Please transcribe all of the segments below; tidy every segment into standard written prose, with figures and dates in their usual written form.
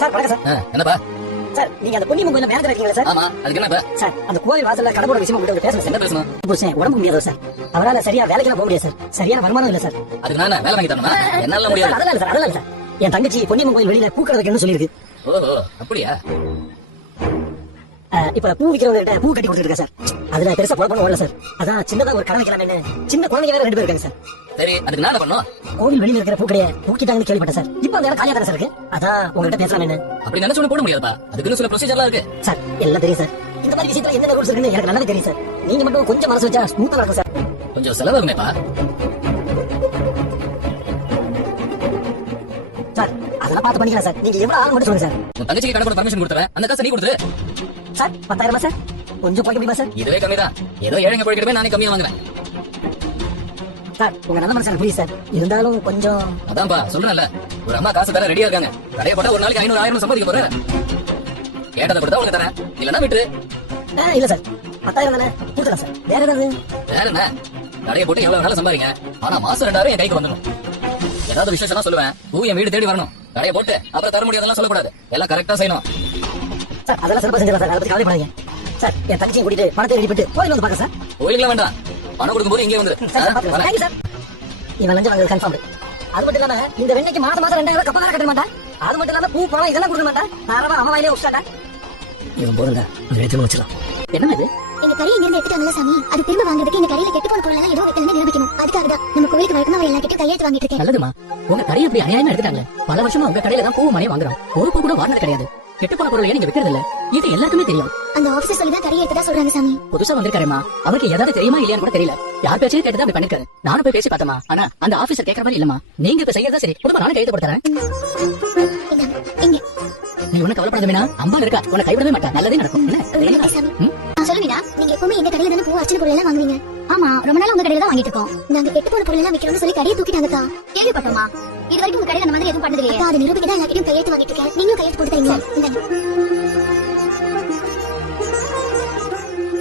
Sir வணக்கம் sir. என்னப்பா sir நீங்க அந்த பொன்னியம்மன் கோயில்ல மேனேஜர் இருக்கீங்களா சார்? ஆமா, அதுக்கு என்னப்பா? சார் அந்த கோயில் வாசல்ல கடை போட விஷயமா உங்கள்ட்ட பேசணும் சார். என்ன பேசணும்? புருஷன் உடம்பு முடியாதோ சார், அவரால சரியா வேலைக்கெல்லாம் போக முடியாது சார், சரியான வருமானம் இல்ல சார். அதுக்கு நான் வேலை வாங்கி தரணுமா? என்னால முடியாது. அதெல்லாம் இல்ல சார், அதெல்லாம் இல்ல சார். என் தங்கச்சி பொன்னியம்மன் கோயில் வெளியில பூ கடை வைக்கணும்னு சொல்லியிருக்கு. ஓஹோ, அப்படியா? இப்ப பூ விக்கிறவங்க கிட்ட பூ கட்டி கொடுத்துட்டு இருக்கா சார். அதுல பெருசா குழப்பம் வரல சார். அதான் சின்னதா ஒரு கடை வைக்கலாம்னு. சின்ன குழந்தைங்க வேற 2 பேர் இருக்காங்க சார். சரி, அதுக்கு நான் என்ன பண்ணணும்? கோவில் வெளியில இருக்கிற பூக்கடைய தூக்கிட்டாங்கன்னு கேள்விப்பட்டேன் சார். இப்ப அந்த இடம் காலியா தானே சார் இருக்கு. அதான் உங்ககிட்ட பேசலாம்னு. அப்படி நினைச்சு ஒண்ணு போட முடியாதுப்பா. அதுக்குன்னு சில ப்ரொசீஜர்லாம் இருக்கு சார். எல்லாம் தெரியும் சார். இந்த மாதிரி விஷயத்துல என்னென்ன ரூல்ஸ் இருக்குன்னு எனக்கு நல்லாவே தெரியும் சார். நீங்க மட்டும் கொஞ்சம் மனசு வச்சா ஸ்மூத்தா நடக்கும் சார். கொஞ்சம் செலவாகுமேப்பா. சார் அதெல்லாம் பார்த்து பண்ணிக்கலாம் சார். நீங்க எவ்வளவு ஆள் மட்டும் சொல்லுங்க சார். உன் தங்கச்சிக்கு கணக்கு பர்மிஷன் கொடுத்துறேன். அந்த காசை நீ கொடுத்துரு. சார் 10,000 சார், கொஞ்சம் குறைக்க முடியுமா சார்? இதுவே கம்மிதான். ஏதோ ஏழைங்க போய்க்கிட்டே நானே கம்மியா வாங்குறேன். சார் உங்க நல்ல மனசு புரியுது சார். இருந்தாலும் கொஞ்சம். அதான்ப்பா சொல்றேன்ல, ஒரு அம்மா காசு தர ரெடியா இருக்காங்க. கடையை போட்டா ஒரு நாளைக்கு 500 1000 சம்பாதிக்க போறேன். கேட்டதை கொடுத்தா உனக்கு தரேன், இல்லன்னா விட்டு. இல்ல சார் 10,000 தானே கொடுத்துறேன் சார். வேற ஏதாவது? வேற என்ன, கடையை போட்டு எவ்வளவு வேணாலும் சம்பாதிங்க. ஆனா மாசம் 2000 என் கைக்கு வந்துடும். ஏதாவது விசேஷம் சொல்லுவேன், பூ என் வீடு தேடி வரணும். கடையை போட்டு அப்புறம் தர முடியாதெல்லாம் சொல்லக்கூடாது. எல்லாம் கரெக்டா செய்யணும் சார். அதெல்லாம் சிறப்பா செஞ்சிடலாம் சார், அதை பத்தி கவலைப்படாதீங்க சார். என் தங்கச்சியை கூட்டிட்டு பணத்தை ரெடி பண்ணிட்டு கோயில் வந்து பாக்க சார். கோயிலுக்குலாம் வேண்டாம், பணம் கொடுக்கும்போது இங்கே வந்துரு. சார் இவன் லஞ்சம் வாங்குறது கன்ஃபார்ம். அது மட்டும் இல்லாம இந்த வெண்ணைக்கு மாசம் 2000 கப்ப வேற கட்ட மாட்டான். அது மட்டும் இல்லாம பூ பழம் இதெல்லாம் கொடுக்க மாட்டான். தாராளமா அவன் வாயிலே உட்காண்டா. இவன் போதுங்க, திரும்ப வச்சிடலாம். என்ன இது? எங்க கடையை இங்க இருந்து எடுத்துட்டாங்கல்ல சாமி, அது திரும்ப வாங்குறதுக்கு இந்த கடையில கெட்டு போன பொருள் எல்லாம் ஏதோ வைக்கலன்னு நிரூபிக்கணும். அதுக்காக தான் நம்ம கோயிலுக்கு வழக்கமா எல்லா கிட்ட கையெழுத்து வாங்கிட்டு இருக்கேன். நல்லதுமா, உங்க கடையை இப்படி அநியாயமா எடுத்துட்டாங்க. பல வருஷமா உங்க கடையில தான் பூ மணியை வாங்குறோம். ஒரு பூ கூட வாங்கினது கிடையாது. கெட்டு போன பொருள் நீங்க விக்கிறது இல்ல, இது எல்லாருக்குமே தெரியும். அந்த ஆபீசர் சொல்லி தான் கடையை எடுத்ததா சொல்றாங்க சாமி. புதுசா வந்திருக்காருமா, அவருக்கு ஏதாவது தெரியுமா இல்லையான்னு கூட தெரியல. யார் பேச்சையும் கேட்டுதான் அப்படி பண்ணிருக்காரு. நானும் போய் பேசி பார்த்தமா, ஆனா அந்த ஆபீசர் கேட்கற மாதிரி இல்லமா. நீங்க இப்ப செய்யறதா சரி, குடும்ப நானும் கையெழுத்து போட்டுறேன். இங்க நீ ஒண்ணு கவலைப்படாத மீனா, அம்மா இருக்கா, உன்னை கைவிடவே மாட்டா. நல்லதே நடக்கும். சொல்லுவீனா, நீங்க எப்பவுமே இந்த கடையில தானே பூ அர்ச்சனை பொருள் எல்லாம் வாங்குவீங்க? ஆமா, ரொம்ப நாள் உங்க கடையில தான் வாங்கிட்டு இருக்கோம். நாங்க கெட்டு போன பொருள் எல்லாம் விக்கிறோம்னு சொல்லி கடையை தூக்கிட்டாங்கக்கா. கேள்விப்பட்டோமா? இது வரைக்கும் உங்க கடையில அந்த மாதிரி எதுவும் பண்ணது இல்லையா? அது நிரூபிக்க தான் எல்லாத்தையும் கையெழுத்து வாங்கிட்டு இருக்கேன். நீங்களும் கையெழுத்து போட்டு தரீங்களா?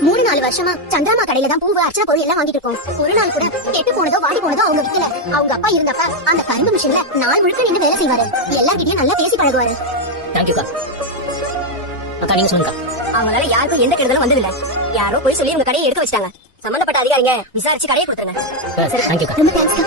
3-4 வருஷமா சந்திரமா கடையில தான் பூவு அர்ச்சனை பொருள் எல்லாம் வாங்கிட்டு இருக்கோம். ஒரு நாள் கூட கெட்டு போனதோ வாடி போனதோ அவங்க விக்கல. அவங்க அப்பா இருந்தப்ப அந்த கரும்பு மிஷின்ல நாள் முழுக்க நின்று வேலை செய்வாரு. எல்லார்கிட்டயும் நல்லா பேசி பழகுவாரு. தேங்க்யூக்கா. அக்கா நீங்க சொல்லுங்க. அவங்களால யாருக்கும் எந்த கெடுதலும் வந்தது இல்ல. யாரோ போய் சொல்லி உங்க கடையை எடுத்து வச்சிட்டாங்க. சம்பந்தப்பட்ட அதிகாரிங்க விசாரிச்சு கடையை கொடுத்துருங்க. சரி, தேங்க்யூக்கா. ரொம்ப தேங்க்ஸ்க்கா.